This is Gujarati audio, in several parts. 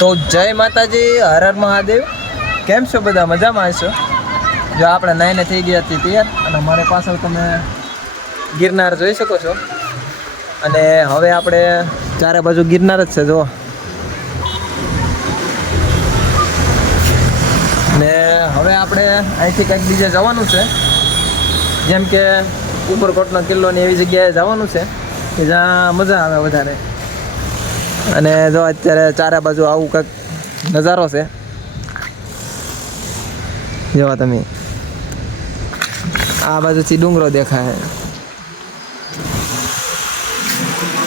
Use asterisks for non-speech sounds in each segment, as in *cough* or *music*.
તો જય માતાજી, હર હર મહાદેવ. કેમ છો બધા? મજામાં છો જો આપણે નાઈને થઈ ગયા હતી તૈયાર, અને મારી પાછળ તમે ગિરનાર જોઈ શકો છો. અને હવે આપણે ચારે બાજુ ગિરનાર જ છે જો ને હવે આપણે અહીંથી કંઈક બીજે જવાનું છે. જેમ કે ઉપરકોટનો કિલ્લો ને એવી જગ્યાએ જવાનું છે, કે જ્યાં મજા આવે વધારે. અને જો અત્યારે ચારે બાજુ આવું કંઈક નજારો છે. જોવા તમે. આ બાજુથી ડુંગરો દેખાય.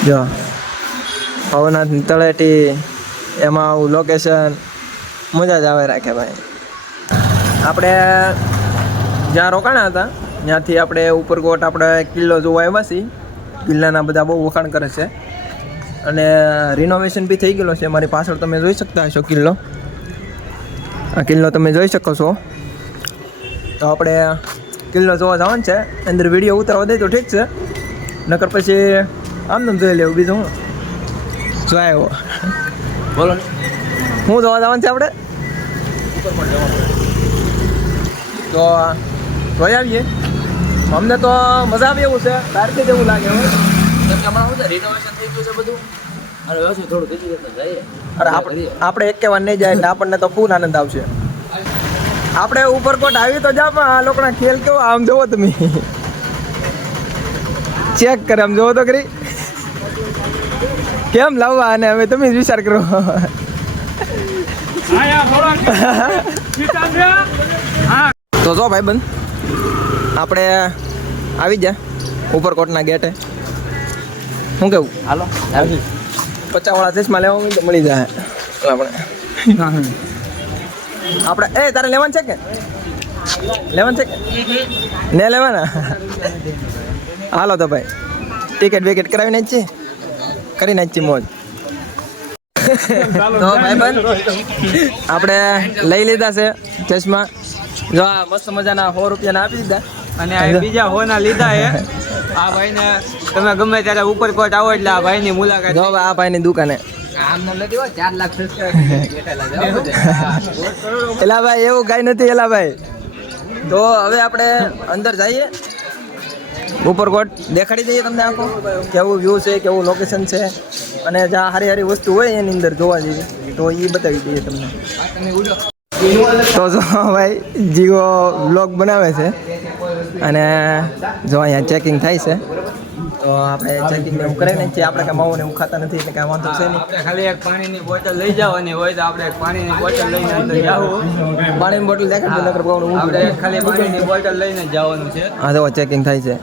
જો. ભવનાથ તળેટી, એમાં આવું લોકેશન મજા જ આવે રાખે ભાઈ. આપણે જ્યાં રોકાણા હતા, ત્યાંથી આપણે ઉપરકોટ આપણે કિલ્લો જોવા આવ્યા છીએ. કિલ્લાના બધા બહુ વખાણ કરે છે. અને રિનોવેશન બી થઈ ગયેલો છે. મારી પાછળ તમે જોઈ શકતા હશો કિલ્લો. આ કિલ્લો તમે જોઈ શકો છો. તો આપણે કિલ્લો જોવા જવાનું છે. અંદર વીડિયો ઉતારવા દે તો ઠીક છે. નકર પછી આમ જોઈ લેવું બીજું હું આવ્યો બોલો હું જોવા જવાનું છે આપણે? તો જોઈ આવીએ. અમને તો મજા આવી એવું છે. બહારથી જેવું લાગે હવે કેમ કે હમણાં શું રિનોવેશન થઈ ગયું છે બધું? અને વ્યવસ્થિત થોડું થઈ ગયું જઈએ અરે આપણે આપણે એક વાર નહીં જાય એટલે આપણને તો ફૂલ આનંદ આવશે. આપણે ઉપરકોટ આવી તો જા પણ આ લોકોના ખેલ કેવો આમ જોવો તમે. ચેક કરે આમ જોવો તો કરી કેમ લાવવા અને હવે તમે જ વિચાર કરો. તો જો ભાઈ બંધ આપણે આવી જા ઉપરકોટના ગેટે. શું કેવું? હાલો પચાસ વાળા ચશ્મા લેવા હોય તો મળી જાય. આપણે. આપણે એ તારે લેવાનું છે કે? લેવાનું છે કે? ને લેવાના. હાલો તો ભાઈ. ટિકિટ વિકેટ કરાવી નાખી કરી નાખી મોજ. તો ભાઈ આપણે લઈ લીધા છે ચશ્મા. જો આ મસ્ત મજાના સો રૂપિયાના આપી દીધા. અને આ બીજા હોના લીધા હે આ ભાઈને તમે ગમે ત્યારે ઉપર કોટ આવો એટલે આ ભાઈની મુલાકાત જો આ ભાઈની દુકાને. *laughs* એલા ભાઈ એવું કઈ નથી એલા ભાઈ. તો હવે આપણે અંદર જઈએ. ઉપરકોટ દેખાડી દઈએ તમને આખો. કેવું વ્યૂ છે કેવું લોકેશન છે. અને જ્યાં સારી સારી વસ્તુ હોય એની અંદર જોવા જઈએ. તો એ બતાવી દઈએ તમને. તો જો ભાઈ જીવો બ્લોગ બનાવે છે. અને જો અહીંયા ચેકિંગ થાય છે તો આપણે ચેકિંગ એવું કરાવીને છીએ આપણે કાંઈ ને એવું ખાતા નથી એટલે કાંઈ વાંધો છે નહીં. ખાલી એક પાણીની બોટલ લઈ જવાની હોય તો આપણે પાણીની બોટલ લઈને અંદર જવું પાણીની બોટલ દેખાડ નકર બહુ આપણે ખાલી પાણીની બોટલ લઈને જવાનું છે. હા જો ચેકિંગ થાય છે.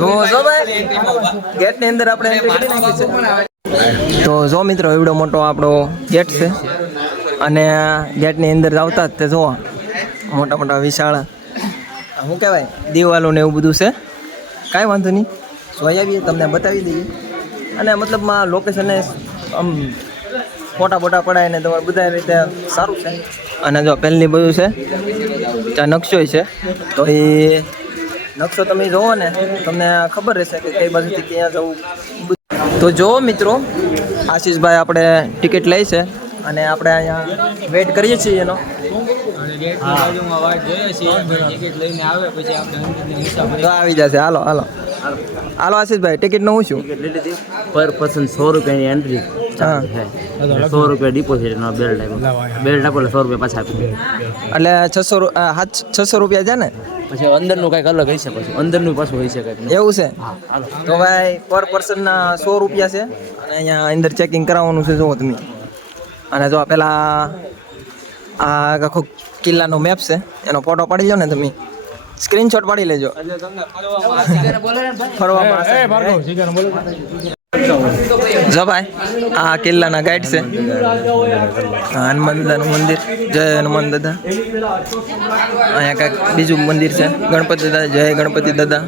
તો જો ભાઈ ગેટની અંદર આપણે એન્ટ્રી કરી નાખી છે. તો જો મિત્રો એવડો મોટો આપણો ગેટ છે. અને ગેટની અંદર આવતા જ તે જો મોટા મોટા વિશાળ શું કહેવાય? દિવાલો ને એવું બધું છે. કાંઈ વાંધો નહીં. જોઈ આવીએ તમને બતાવી દઈએ. અને મતલબમાં લોકેશને આમ ફોટા બોટા પડાય ને તમારે બધા રીતે સારું છે. અને જો પહેલી બધું છે, ત્યાં નકશો છે. તો એ નકશો તમે જોવો ને, તમને ખબર રહેશે કે કઈ બાજુથી ક્યાં જવું. તો જો મિત્રો, આશીષભાઈ આપણે ટિકિટ લઈ છે. અને આપણે અહીંયા વેઇટ કરીએ છીએ એનો. ગેટની બાજુમાં વાટ જોઈએ છીએ ટિકિટ લઈને આવે પછી આપણે મુસાફરી તો આવી જશે. હાલો હાલો. હાલો આશીષભાઈ ટિકિટનું હું શું પર પર્સન સો રૂપિયાની એન્ટ્રી હા. સો રૂપિયા ડિપોઝિટનો બેલ ટાઈપ બેલ સો રૂપિયા પાછા આપી એટલે છસો હાથ છસો રૂપિયા છે ને? પછી અંદરનું કંઈક અલગ હશે પછી. અંદરનું પાછું હોઈ શકે એવું છે? તો ભાઈ પર પર્સનના સો રૂપિયા છે. અને અહીંયા અંદર ચેકિંગ કરાવવાનું છે જુઓ તમે. અને જો પેલા આ આખો કિલ્લાનો મેપ છે. એનો ફોટો પાડી લો ને તમે. સ્ક્રીનશોટ પાડી લેજો. જો ભાઈ આ કિલ્લાના ગાઈડ છે. હનુમાન દાદાનું મંદિર જય હનુમાન દાદા. અહીંયા કાંઈક બીજું મંદિર છે ગણપતિ દાદા જય ગણપતિ દાદા.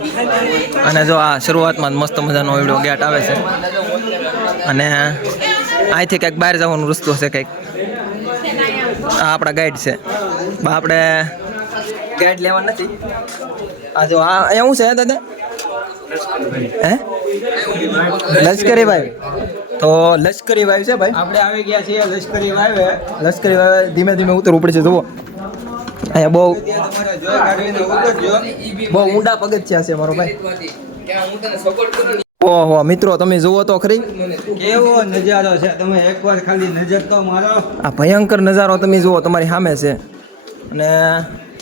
અને જો આ શરૂઆતમાં જ મસ્ત મજાનો એવડો ગેટ આવે છે. અને અહીંથી કંઈક બહાર જવાનો રસ્તો છે કંઈક આ આપણા ગાઈડ છે. આપણે ગાઈડ લેવા નથી. આ જો આ અહીંયા શું છે દાદા? હે? લશ્કરી ભાઈ તો લશ્કરી વાઈવ છે ભાઈ. આપણે આવી ગયા છીએ લશ્કરી વાઈવ લશ્કરી વાયુ ધીમે ધીમે ઉતરવું પડશે જુઓ. અહીંયા બહુ બહુ ઊંડા પગથિયા છે મારો ભાઈ. ઓહો મિત્રો તમે જુઓ તો ખરી. કેવો નજારો છે. તમે એકવાર ખાલી નજર તો મારો. આ ભયંકર નજારો તમે જુઓ તમારી સામે છે. અને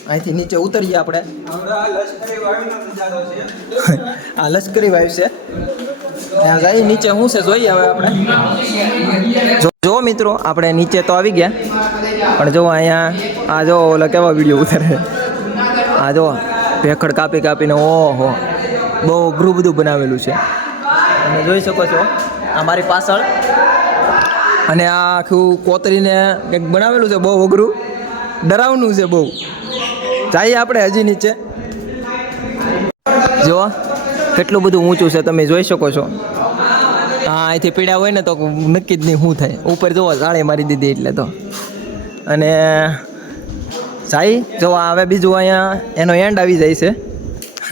અહીંથી નીચે ઉતરીએ આપણે. આ લશ્કરી વાયુ છે. ત્યાં જઈ નીચે શું છે જોઈએ હવે આપણે. જો- જો મિત્રો આપણે નીચે તો આવી ગયા. પણ જો અહીંયા આ જો ઓલો કેવા વીડિયો ઉતારે આ જો ભેખડ કાપી કાપીને ઓહો બહુ અઘરું બધું બનાવેલું છે. તમે જોઈ શકો છો આ મારી પાછળ. અને આ આખું કોતરીને કંઈક બનાવેલું છે, બહુ અઘરું. ડરાવનું છે બહુ. જઈએ આપણે હજી નીચે. જો કેટલું બધું ઊંચું છે, તમે જોઈ શકો છો. હા, અહીંથી પીડા હોય ને તો નક્કી જ નહીં શું થાય. ઉપર જુઓ જાળી મારી દીધી એટલે તો. અને સાઈ જો હવે બીજું અહીંયા એનો એન્ડ આવી જાય છે.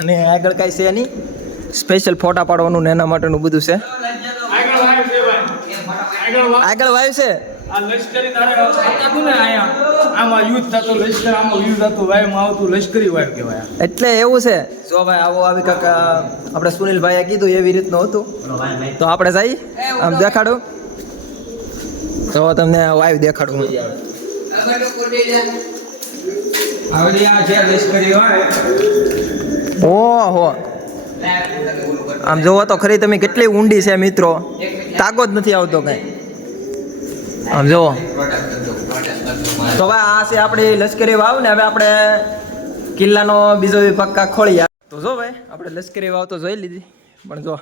અને આગળ કાંઈ છે નહીં. સ્પેશિયલ ફોટા પાડવાનું ને એના માટેનું બધું છે. આગળ વાયુ છે આ લશ્કરી તારે હતું ને અહીંયા આમાં યુદ્ધ થતું લશ્કર આમાં યુદ્ધ હતું વાયુમાં આવતું લશ્કરી વાયુ કહેવાય એટલે એવું છે. જો ભાઈ આવો આવી કાકા આપણે સુનિલભાઈએ કીધું એવી રીતનું હતું. તો આપણે જઈ આમ દેખાડું. તો તમને વાયુ દેખાડું. આવડી આ છે લશ્કરી વાય ઓહો. આમ જોવો તો ખરી તમે કેટલી ઊંડી છે મિત્રો. તાકો જ નથી આવતો કઈ. આમ જોવો. તો ભાઈ આ છે આપણી લશ્કરી વાવ ને હવે આપણે કિલ્લાનો બીજો વિભાગ કાંક ખોલી તો જો ભાઈ, આપણે લશ્કરી વાવ તો જોઈ લીધી, પણ જો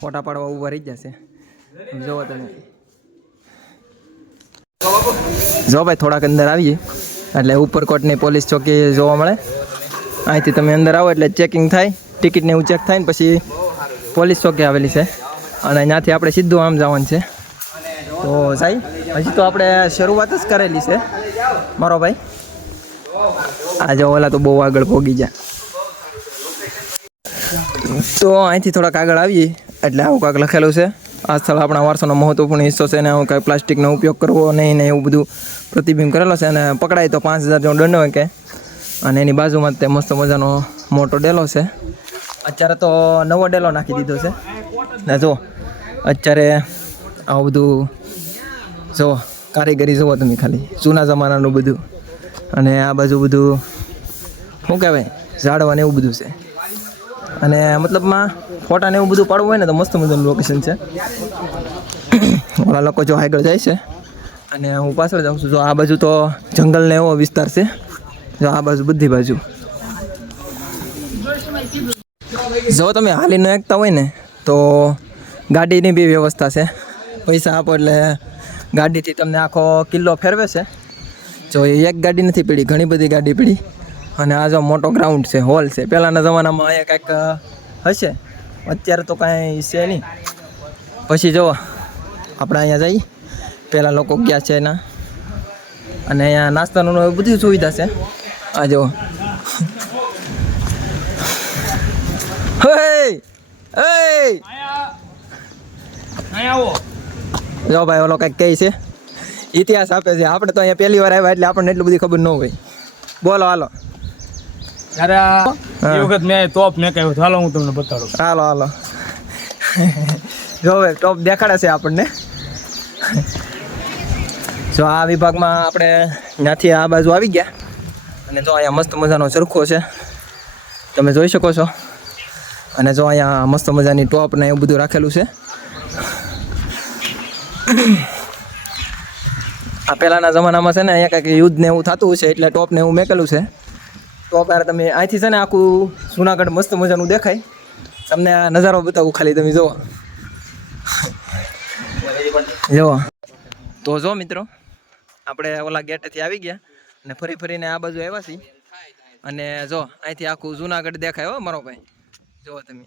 ફોટા પાડવા ઊભા રહી જશે જોવો તમે. જો ભાઈ, થોડાક અંદર આવીએ. એટલે ઉપરકોટની પોલીસ ચોકી જોવા મળે. અહીંથી તમે અંદર આવો, એટલે ચેકિંગ થાય. ટિકિટને એવું ચેક થાય ને પછી પોલીસ ચોકી આવેલી છે. અને અહીંયાથી આપણે સીધું આમ જવાનું છે. તો સાહેબ હજી તો આપણે શરૂઆત જ કરેલી છે. મારો ભાઈ આજે ઓલા તો બહુ આગળ પોગી ગયા. તો અહીંથી થોડાક આગળ આવીએ, એટલે આવું કાંક લખેલું છે. આ સ્થળ આપણા વારસોનો મહત્વપૂર્ણ હિસ્સો છે અને કાંઈ પ્લાસ્ટિકનો ઉપયોગ કરવો નહીં ને એવું બધું પ્રતિબિંબ કરેલો છે અને પકડાય તો પાંચ હજાર જેવો દંડ હોય કે. અને એની બાજુમાં તે મસ્ત મજાનો મોટો ડેલો છે. અત્યારે તો નવો ડેલો નાખી દીધો છે. ને જો, અત્યારે આવું બધું, જો, કારીગરી જુઓ તમે ખાલી, જૂના જમાનાનું બધું. અને આ બાજુ બધું, શું કહેવાય, ઝાડવા ને એવું બધું છે. અને મતલબમાં ફોટા ને એવું બધું પાડવું હોય ને તો મસ્ત મજાનું લોકેશન છે. ઓલા લોકો જો આગળ જાય છે. અને હું પાછળ જાઉં છું. જો આ બાજુ તો જંગલને એવો વિસ્તાર છે. જો આ બાજુ બધી બાજુ. જો તમે હાલીને એકતા હોય ને, તો ગાડીની બી વ્યવસ્થા છે. પૈસા આપો એટલે ગાડીથી તમને આખો કિલ્લો ફેરવે છે. જો એક ગાડી નથી પડી, ઘણી બધી ગાડી પડી. અને આ જો મોટો ગ્રાઉન્ડ છે હોલ છે. પહેલાંના જમાનામાં અહીંયા કાંઈક હશે. અત્યારે તો કાંઈ છે નહીં. પછી જો આપણે અહીંયા જઈ પહેલાં લોકો ગયા છે એના. અને અહીંયા નાસ્તાનું બધી સુવિધા છે. આ જો જો ભાઈ ઓલો કંઈક કહે છે. ઇતિહાસ આપે છે. આપણે તો અહીંયા પહેલી વાર આવ્યા એટલે આપણને એટલું બધી ખબર ન હોય. બોલો હાલો. એ વખત મેં ટોપ મેં કહ્યું ચાલો હું તમને બતાડું. હાલો હાલો. જો ટોપ દેખાડે છે આપણને. જો આ વિભાગમાં આપણે ત્યાંથી આ બાજુ આવી ગયા. અને જો અહીંયા મસ્ત મજાનો ચરખો છે. તમે જોઈ શકો છો. અને જો અહીંયા મસ્ત મજાની ટોપ ને એવું બધું રાખેલું છે. આ પહેલાંના જમાનામાં છે ને અહીંયા કંઈક યુદ્ધ ને એવું થતું છે એટલે ટોપ ને એવું મેકેલું છે. ટોપ અત્યારે તમે અહીંથી છે ને આખું જુનાગઢ મસ્ત મજાનું દેખાય. તમને આ નજારો બતાવું ખાલી તમે જુઓ. જુઓ. તો જો મિત્રો, આપણે ઓલા ગેટેથી આવી ગયા અને ફરી ફરીને આ બાજુ આવ્યા છીએ. અને જો, અહીંથી આખું જુનાગઢ દેખાય હો મારો ભાઈ. જુઓ તમે.